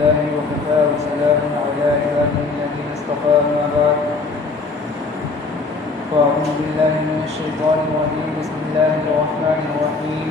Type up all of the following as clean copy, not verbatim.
لله وكفى وسلام على عباده الذين اصطفى ما بعد فأعوذ بالله من الشيطان الرجيم بسم الله الرحمن الرحيم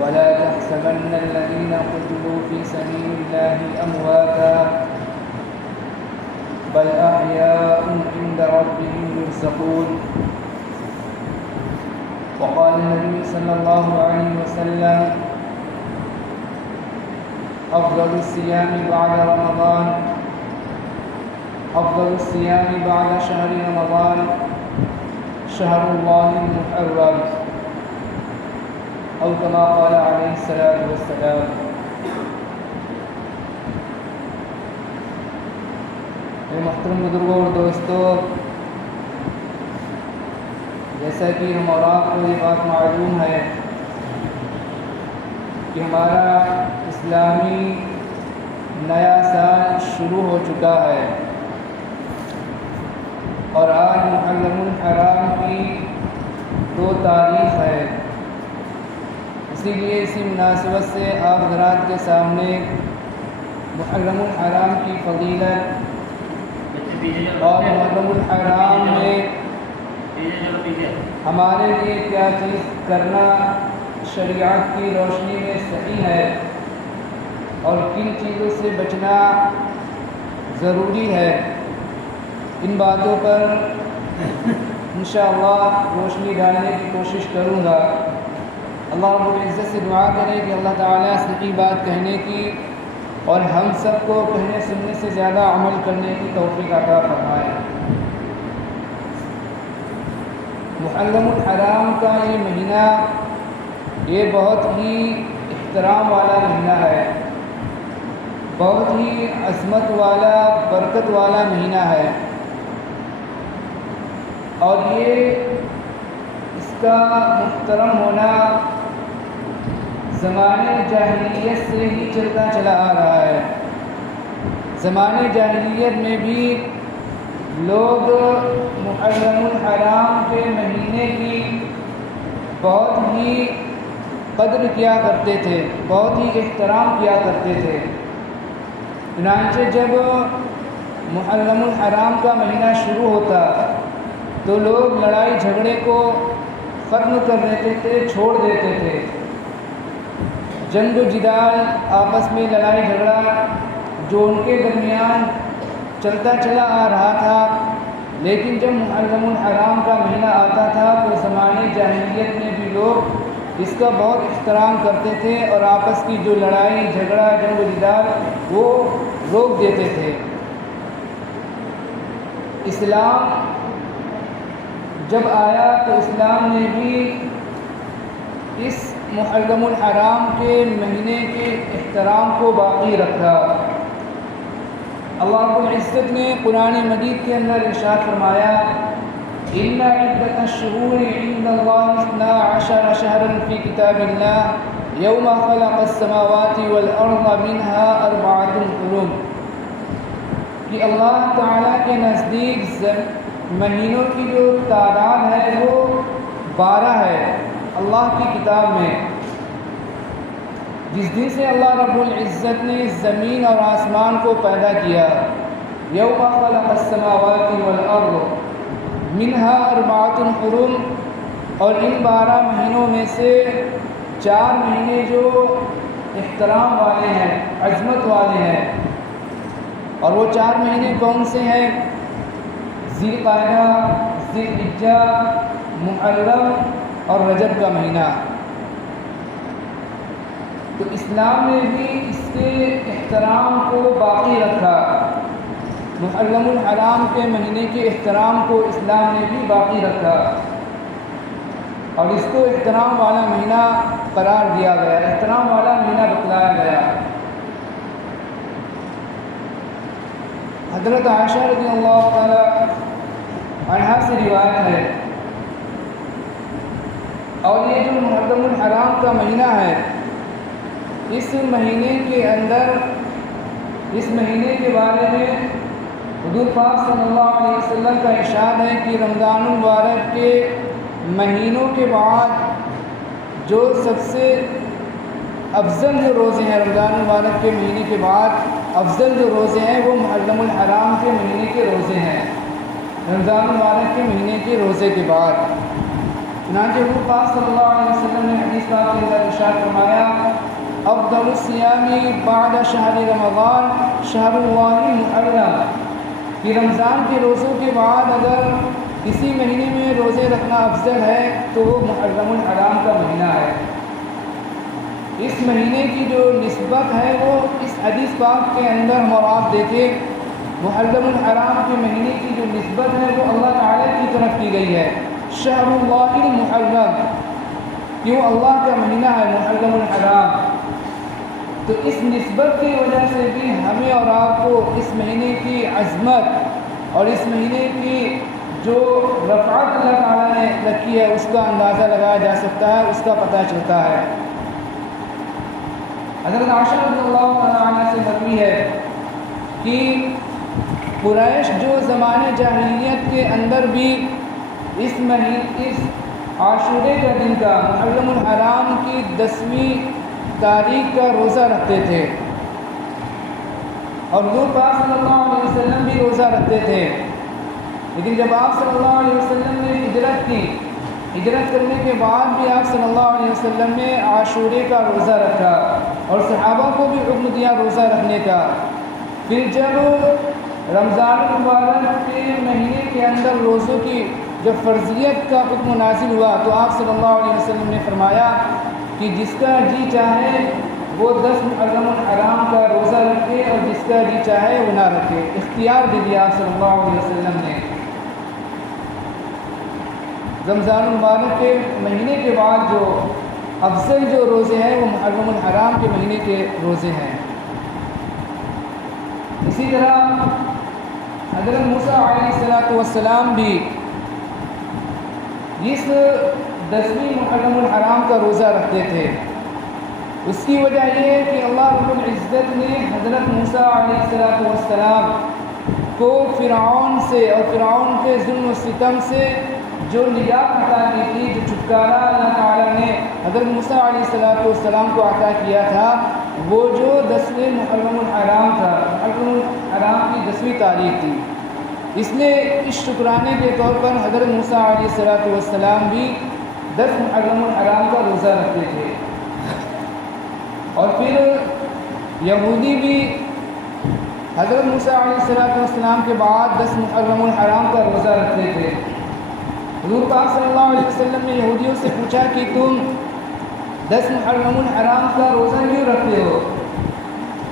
ولا تحسبن الذين قتلوا في سبيل الله أمواتا بل أحياء عند ربهم يرزقون وقال النبي صلى الله عليه وسلم أفضل الصيام بعد رمضان أفضل الصيام بعد شهر رمضان شهر الله المحرم أو كما قال عليه الصلاة والسلام. محترم بزرگوں اور دوستوں، جیسا کہ ہم اور آپ کو یہ بات معلوم ہے کہ ہمارا اسلامی نیا سال شروع ہو چکا ہے اور آج محرم الحرام کی 2 تاریخ ہے. اسی لیے اسی مناسبت سے آپ حضرات کے سامنے محرم الحرام کی فضیلت اور محرم الحرام میں ہمارے لیے کیا چیز کرنا شریعت کی روشنی میں صحیح ہے اور کن چیزوں سے بچنا ضروری ہے، ان باتوں پر انشاءاللہ روشنی ڈالنے کی کوشش کروں گا. اللہ رب العزت سے دعا کریں کہ اللہ تعالیٰ صحیح بات کہنے کی اور ہم سب کو کہنے سننے سے زیادہ عمل کرنے کی توفیق عطا فرمائے. محرم الحرام کا یہ مہینہ یہ بہت ہی احترام والا مہینہ ہے، بہت ہی عظمت والا برکت والا مہینہ ہے، اور یہ اس کا محترم ہونا زمانے جاہلیت سے ہی چلتا چلا آ رہا ہے. زمانے جاہلیت میں بھی لوگ محرم الحرام کے مہینے کی بہت ہی قدر کیا کرتے تھے، بہت ہی احترام کیا کرتے تھے. چنانچہ جب محرم الحرام کا مہینہ شروع ہوتا تو لوگ لڑائی جھگڑے کو ختم کر دیتے تھے، چھوڑ دیتے تھے. جنگ و جدال، آپس میں لڑائی جھگڑا جو ان کے درمیان چلتا چلا آ رہا تھا، لیکن جب محرم الحرام کا مہینہ آتا تھا تو زمانے جاہلیت میں بھی لوگ اس کا بہت احترام کرتے تھے اور آپس کی جو لڑائی جھگڑا جنگ و جدال وہ روک دیتے تھے. اسلام جب آیا تو اسلام نے بھی اس محرم الحرام کے مہینے کے احترام کو باقی رکھا. اللہ رب العزت نے قرآن مجید کے اندر ارشاد فرمایا إِنَّ عِدَّةَ الشُّهُورِ عِندَ اللَّهِ 12 شَهْرًا فِي كِتَابِ اللَّهِ يَوْمَ خَلَقَ السَّمَاوَاتِ وَالْأَرْضَ مِنْهَا 4 حُرُمٌ، کہ اللہ تعالیٰ کے نزدیک مہینوں کی جو تعداد ہے وہ 12 ہے اللہ کی کتاب میں. جس دن سے اللہ رب العزت نے زمین اور آسمان کو پیدا کیا، یوم خلق السماوات والارض منہا 4 حرم، اور ان 12 مہینوں میں سے 4 مہینے جو احترام والے ہیں، عظمت والے ہیں. اور وہ 4 مہینے کون سے ہیں؟ ذی القعدہ، ذی الحجہ، محرم اور رجب کا مہینہ. تو اسلام نے بھی اس کے احترام کو باقی رکھا. محرم الحرام کے مہینے کے احترام کو اسلام نے بھی باقی رکھا اور اس کو احترام والا مہینہ قرار دیا گیا، احترام والا مہینہ بتلایا گیا. حضرت عائشہ رضی اللہ تعالی عنہا سے روایت ہے، اور یہ جو محرم الحرام کا مہینہ ہے، اس مہینے کے اندر، اس مہینے کے بارے میں حضور پاک صلی اللہ علیہ وسلم کا ارشاد ہے کہ رمضان المبارک کے مہینوں کے بعد جو سب سے افضل جو روزے ہیں رمضان المبارک کے مہینے کے بعد افضل جو روزے ہیں وہ محرم الحرام کے مہینے کے روزے ہیں، رمضان المبارک کے مہینے کے روزے کے بعد۔ چنانچہ حضور پاک صلی اللہ علیہ وسلم نے حدیث پاک کے اندر ارشاد فرمایا افضل الصیام بعد شہر رمضان شہر اللہ المحرم، کہ رمضان کے روزوں کے بعد اگر کسی مہینے میں روزے رکھنا افضل ہے تو وہ محرم الحرام کا مہینہ ہے۔ اس مہینے کی جو نسبت ہے وہ اس حدیث پاک کے اندر ہم اور آپ دیکھیں، محرم الحرام کے مہینے کی جو نسبت ہے وہ اللہ تعالیٰ کی طرف کی گئی ہے، شہر اللہ المحرم، کیوں اللہ کا مہینہ ہے محرم الحرام۔ تو اس نسبت کی وجہ سے بھی ہمیں اور آپ کو اس مہینے کی عظمت اور اس مہینے کی جو رفعت اللہ تعالیٰ نے رکھی ہے اس کا اندازہ لگایا جا سکتا ہے، اس کا پتہ چلتا ہے۔ حضرت عائشہ رضی اللہ تعالیٰ عنہ سے مروی ہے کہ قریش جو زمانے جاہلیت کے اندر بھی اس عاشورے کا دن کا محرم الحرام کی 10ویں تاریخ کا روزہ رکھتے تھے، اور حضور پاک صلی اللہ علیہ وسلم بھی روزہ رکھتے تھے، لیکن جب آپ صلی اللہ علیہ وسلم نے ہجرت کی، ہجرت کرنے کے بعد بھی آپ صلی اللہ علیہ وسلم نے عاشورے کا روزہ رکھا اور صحابہ کو بھی حکم دیا روزہ رکھنے کا۔ پھر جب رمضان المبارک کے مہینے کے اندر روزوں کی جب فرضیت کا حکم نازل ہوا تو آپ صلی اللہ علیہ وسلم نے فرمایا کہ جس کا جی چاہے وہ 10 محرم الحرام کا روزہ رکھے اور جس کا جی چاہے وہ نہ رکھے، اختیار دے دیا صلی اللہ علیہ وسلم نے۔ رمضان المبارک کے مہینے کے بعد جو افضل جو روزے ہیں وہ محرم الحرام کے مہینے کے روزے ہیں۔ اسی طرح حضرت موسیٰ علیہ السلام بھی اس 10ویں محرم الحرام کا روزہ رکھتے تھے۔ اس کی وجہ یہ ہے کہ اللہ رب العزت نے حضرت موسیٰ علیہ السلام کو فرعون سے اور فرعون کے ظلم و ستم سے جو نجات عطا کی تھی، جو چھٹکارا اللہ تعالیٰ نے حضرت موسیٰ علیہ السلام کو عطا کیا تھا، وہ جو 10ویں محرم الحرام تھا، محرم الحرام کی 10ویں تاریخ تھی۔ اس لیے اس شکرانے کے طور پر حضرت موسیٰ علیہ السلام بھی 10 محرم الحرام کا روزہ رکھتے تھے، اور پھر یہودی بھی حضرت موسیٰ علیہ السلام کے بعد 10 محرم الحرام کا روزہ رکھتے تھے۔ حضور پاک صلی اللہ علیہ وسلم نے یہودیوں سے پوچھا کہ تم 10 محرم الحرام کا روزہ کیوں رکھتے ہو؟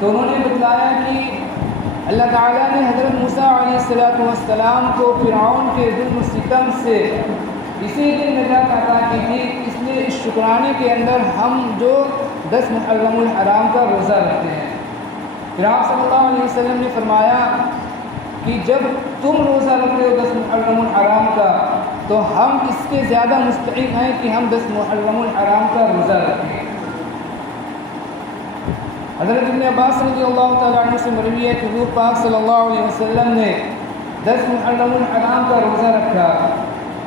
تو انہوں نے بتلایا کہ اللہ تعالیٰ نے حضرت موسیٰ علیہ السلام کو فرعون کے ظلم و ستم سے اسی دن نجات عطا کی تھی، اس لیے اس شکرانے کے اندر ہم جو 10 محرم الحرام کا روزہ رکھتے ہیں۔ پھر آپ صلی اللہ علیہ وسلم نے فرمایا کہ جب تم روزہ رکھتے ہو 10 محرم الحرام کا تو ہم اس کے زیادہ مستحق ہیں کہ ہم 10 محرم الحرام کا روزہ رکھیں۔ حضرت ابن عباس رضی اللہ تعالیٰ عنہ سے مروی ہے کہ حضور پاک صلی اللہ علیہ وسلم نے 10 محرم الحرام کا روزہ رکھا،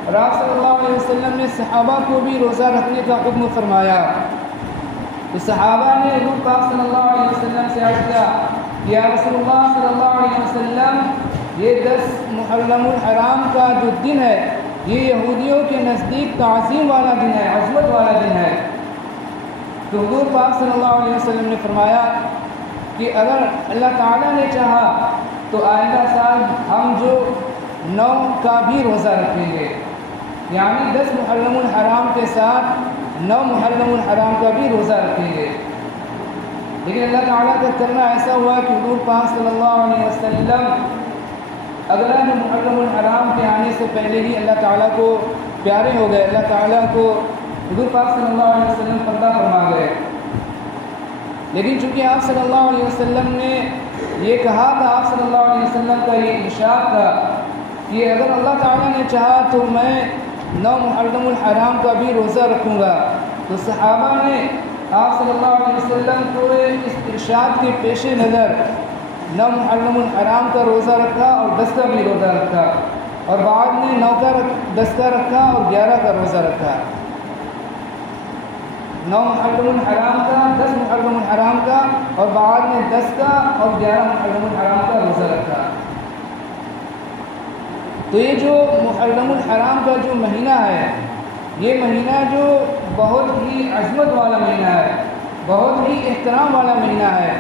اور آپ صلی اللہ علیہ وسلم نے صحابہ کو بھی روزہ رکھنے کا حکم فرمایا۔ تو صحابہ نے حضور پاک صلی اللہ علیہ وسلم سے عرض کیا کہ یا رسول اللہ صلی اللہ علیہ وسلم، یہ 10 محرم الحرام کا جو دن ہے یہ یہودیوں کے نزدیک تعظیم والا دن ہے، عظمت والا دن ہے۔ تو حضور پاک صلی اللہ علیہ وسلم نے فرمایا کہ اگر اللہ تعالیٰ نے چاہا تو آئندہ سال ہم جو 9 کا بھی روزہ رکھیں گے، یعنی 10 محرم الحرام کے ساتھ 9 محرم الحرام کا بھی روزہ رکھیں گے۔ لیکن اللہ تعالیٰ کا کرنا ایسا ہوا کہ حضور پاک صلی اللہ علیہ وسلم اگلا محرم الحرام کے آنے سے پہلے ہی اللہ تعالیٰ کو پیارے ہو گئے، اللہ تعالیٰ کو حضور پاک صلی اللہ علیہ وسلم پردہ فرما گئے۔ لیکن چونکہ آپ صلی اللہ علیہ وسلم نے یہ کہا تھا، آپ صلی اللہ علیہ وسلم کا یہ ارشاد تھا کہ اگر اللہ تعالیٰ نے چاہا تو میں 9 محرم الحرام کا بھی روزہ رکھوں گا، تو صحابہ نے آپ صلی اللہ علیہ وسلم کو اس ارشاد کے پیش نظر 9 محرم الحرام کا روزہ رکھا اور 10 کا بھی روزہ رکھا، اور بعد میں 9 کا 10 کا رکھا اور 11 کا روزہ رکھا۔ 9 محرم الحرام کا، 10 محرم الحرام کا، اور بعد میں 10 کا اور 11 محرم الحرام کا روزہ رکھا۔ تو یہ جو محرم الحرام کا جو مہینہ ہے، یہ مہینہ جو بہت ہی عظمت والا مہینہ ہے، بہت ہی احترام والا مہینہ ہے،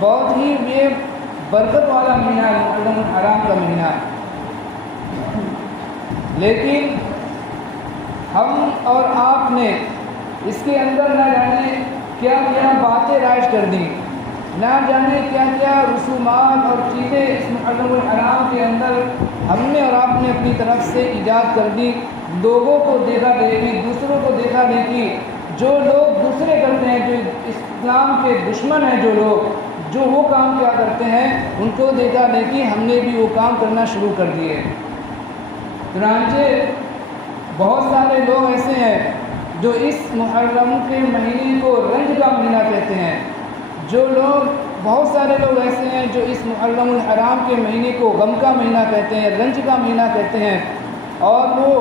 بہت ہی یہ برکت والا مہینہ ہے محرم الحرام کا مہینہ۔ لیکن ہم اور آپ نے اس کے اندر نہ جانے کیا کیا باتیں رائج کر دیں، نہ جانے کیا کیا رسومات اور چیزیں اس محرم الحرام کے اندر ہم نے اور آپ نے اپنی طرف سے ایجاد کر دی، لوگوں کو دیکھا دیکھی، دوسروں کو دیکھا دیکھی، جو لوگ دوسرے کرتے ہیں، جو اسلام کے دشمن ہیں، جو لوگ جو وہ کام کیا کرتے ہیں، ان کو دیکھا دیکھی ہم نے بھی وہ کام کرنا شروع کر دیے۔ چنانچہ بہت سارے لوگ ایسے ہیں جو اس محرم کے مہینے کو رنج کا مہینہ کہتے ہیں، جو لوگ بہت سارے لوگ ایسے ہیں جو اس محرم الحرام کے مہینے کو غم کا مہینہ کہتے ہیں، رنج کا مہینہ کہتے ہیں، اور وہ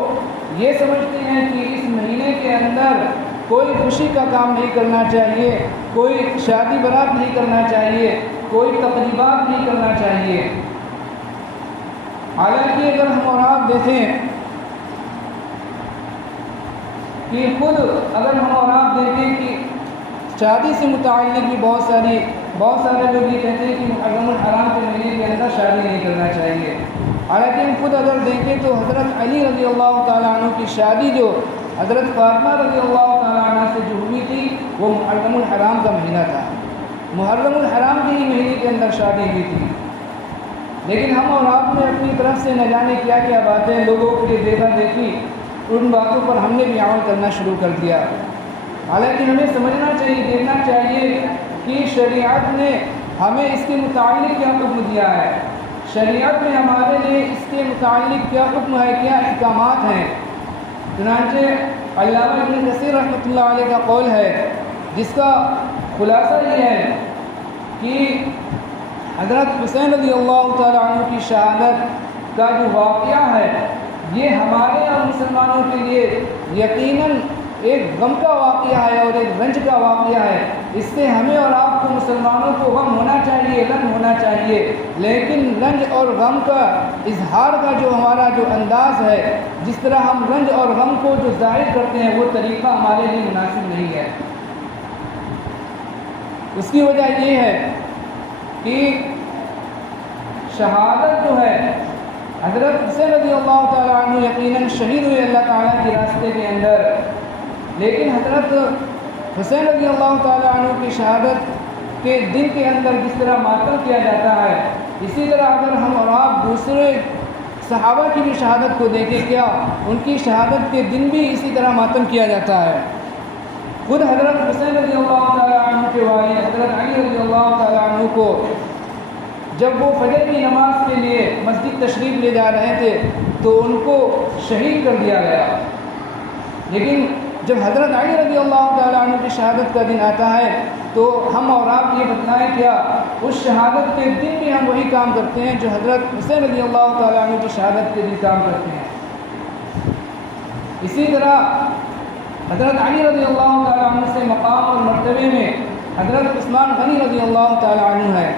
یہ سمجھتے ہیں کہ اس مہینے کے اندر کوئی خوشی کا کام نہیں کرنا چاہیے، کوئی شادی برات نہیں کرنا چاہیے، کوئی تقریبات نہیں کرنا چاہیے۔ حالانکہ اگر ہم اور آپ دیکھیں کہ خود اگر ہم اور آپ دیکھیں کہ شادی سے متعلق بھی بہت سارے لوگ یہ کہتے ہیں کہ محرم الحرام کے مہینے کے اندر شادی نہیں کرنا چاہیے۔ حالانکہ ہم خود اگر دیکھیں تو حضرت علی رضی اللہ تعالیٰ عنہ کی شادی جو حضرت فاطمہ رضی اللہ تعالیٰ عنہ سے جو ہوئی تھی وہ محرم الحرام کا مہینہ تھا، محرم الحرام کے ہی مہینے کے اندر شادی ہوئی تھی۔ لیکن ہم اور آپ نے اپنی طرف سے نہ جانے کیا کیا باتیں لوگوں کے لیے دیکھا دیکھی، ان باتوں پر ہم نے بھی عمل کرنا شروع کر دیا۔ حالانکہ ہمیں سمجھنا چاہیے، دیکھنا چاہیے کہ شریعت نے ہمیں اس کے متعلق کیا حکم دیا ہے، شریعت میں ہمارے لیے اس کے متعلق کیا حکم ہے، کیا احکامات ہیں۔ چنانچہ علامہ ابن کثیر رحمۃ اللہ علیہ کا قول ہے، جس کا خلاصہ یہ ہے کہ حضرت حسین رضی اللہ تعالیٰ عنہ کی شہادت کا جو واقعہ ہے یہ ہمارے اور مسلمانوں کے لیے یقیناً ایک غم کا واقعہ ہے اور ایک رنج کا واقعہ ہے۔ اس سے ہمیں اور آپ کو مسلمانوں کو غم ہونا چاہیے، رنج ہونا چاہیے، لیکن رنج اور غم کا اظہار کا جو ہمارا جو انداز ہے، جس طرح ہم رنج اور غم کو جو ظاہر کرتے ہیں وہ طریقہ ہمارے لیے مناسب نہیں ہے۔ اس کی وجہ یہ ہے کہ شہادت جو ہے حضرت حسین رضی اللہ تعالیٰ عنہ یقیناً شہید ہوئے اللہ تعالیٰ کے راستے کے اندر، لیکن حضرت حسین رضی اللہ تعالیٰ عنہ کی شہادت کے دن کے اندر جس طرح ماتم کیا جاتا ہے، اسی طرح اگر ہم اور آپ دوسرے صحابہ کی بھی شہادت کو دیکھیں، کیا ان کی شہادت کے دن بھی اسی طرح ماتم کیا جاتا ہے۔ خود حضرت حسین رضی اللہ تعالیٰ عنہ کے والد حضرت علی رضی اللہ تعالیٰ عنہ کو جب وہ فجر کی نماز کے لیے مسجد تشریف لے جا رہے تھے تو ان کو شہید کر دیا گیا، لیکن جب حضرت علی رضی اللہ تعالیٰ عنہ کی شہادت کا دن آتا ہے تو ہم اور آپ یہ بتلائیں کیا اس شہادت کے دن بھی ہم وہی کام کرتے ہیں جو حضرت حسین رضی اللہ تعالیٰ عنہ کی شہادت کے دن کام کرتے ہیں۔ اسی طرح حضرت علی رضی اللہ تعالیٰ عنہ سے مقام اور مرتبے میں حضرت عثمان غنی رضی اللہ تعالیٰ عنہ ہے۔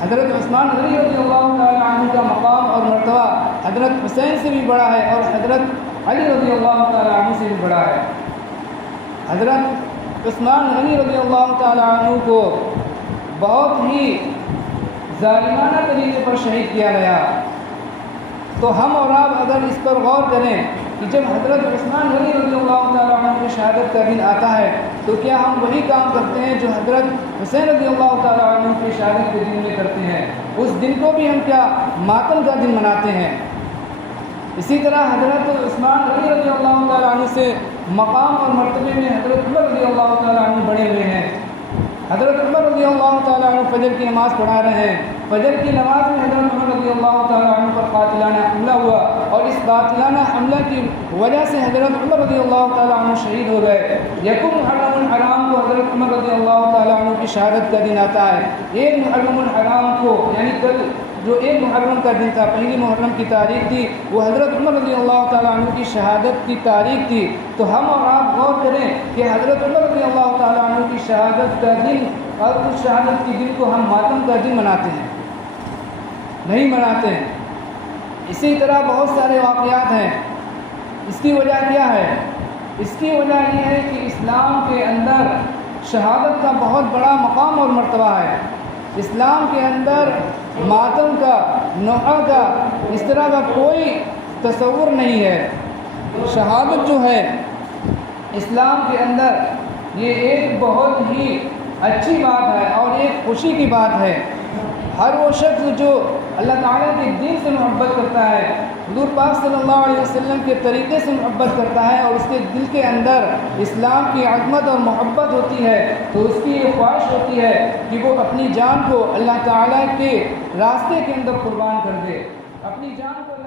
حضرت عثمان غنی رضی اللہ تعالیٰ عنہ کا مقام اور مرتبہ حضرت حسین سے بھی بڑا ہے اور حضرت علی رضی اللہ تعالیٰ عنہ سے بھی بڑا ہے۔ حضرت عثمان غنی رضی اللہ تعالیٰ عنہ کو بہت ہی ظالمانہ طریقے پر شہید کیا گیا، تو ہم اور آپ اگر اس پر غور کریں کہ جب حضرت عثمان غنی رضی اللہ تعالیٰ عنہ کی شہادت کا دن آتا ہے تو کیا ہم وہی کام کرتے ہیں جو حضرت حسین رضی اللہ تعالیٰ عنہ کی شہادت کے دن میں کرتے ہیں؟ اس دن کو بھی ہم کیا ماتم کا دن مناتے ہیں۔ اسی طرح حضرت عثمان غنی رضی اللہ تعالیٰ عنہ سے مقام اور مرتبے میں حضرت عمر رضی اللہ تعالیٰ عنہ بڑے ہوئے ہیں۔ حضرت عمر رضی اللہ تعالیٰ عنہ فجر کی نماز پڑھا رہے ہیں، فجر کی نماز میں حضرت عمر رضی اللہ تعالیٰ عنہ پر قاتلانہ حملہ ہوا اور اس قاتلانہ حملہ کی وجہ سے حضرت عمر رضی اللہ تعالیٰ عنہ شہید ہو گئے۔ یکم محرم الحرام کو حضرت عمر رضی اللہ تعالیٰ عنہ کی شہادت کا دن آتا ہے۔ ایک محرم الحرام کو یعنی کل جو 1 محرم کا دن تھا، پہلی محرم کی تاریخ تھی، وہ حضرت عمر رضی اللہ تعالیٰ عنہ کی شہادت کی تاریخ تھی۔ تو ہم اور آپ غور کریں کہ حضرت عمر رضی اللہ تعالیٰ عنہ کی شہادت کا دن اور اس شہادت کے دن کو ہم ماتم کا دن مناتے ہیں، نہیں مناتے ہیں۔ اسی طرح بہت سارے واقعات ہیں۔ اس کی وجہ کیا ہے؟ اس کی وجہ یہ ہے کہ اسلام کے اندر شہادت کا بہت بڑا مقام اور مرتبہ ہے۔ اسلام کے اندر ماتم کا، نوحہ کا، اس طرح کا کوئی تصور نہیں ہے۔ شہادت جو ہے اسلام کے اندر یہ ایک بہت ہی اچھی بات ہے اور ایک خوشی کی بات ہے۔ ہر وہ شخص جو اللہ تعالیٰ کے دین سے محبت کرتا ہے، حضور پاک صلی اللہ علیہ وسلم کے طریقے سے محبت کرتا ہے اور اس کے دل کے اندر اسلام کی عظمت اور محبت ہوتی ہے، تو اس کی یہ خواہش ہوتی ہے کہ وہ اپنی جان کو اللہ تعالیٰ کے راستے کے اندر قربان کر دے، اپنی جان کو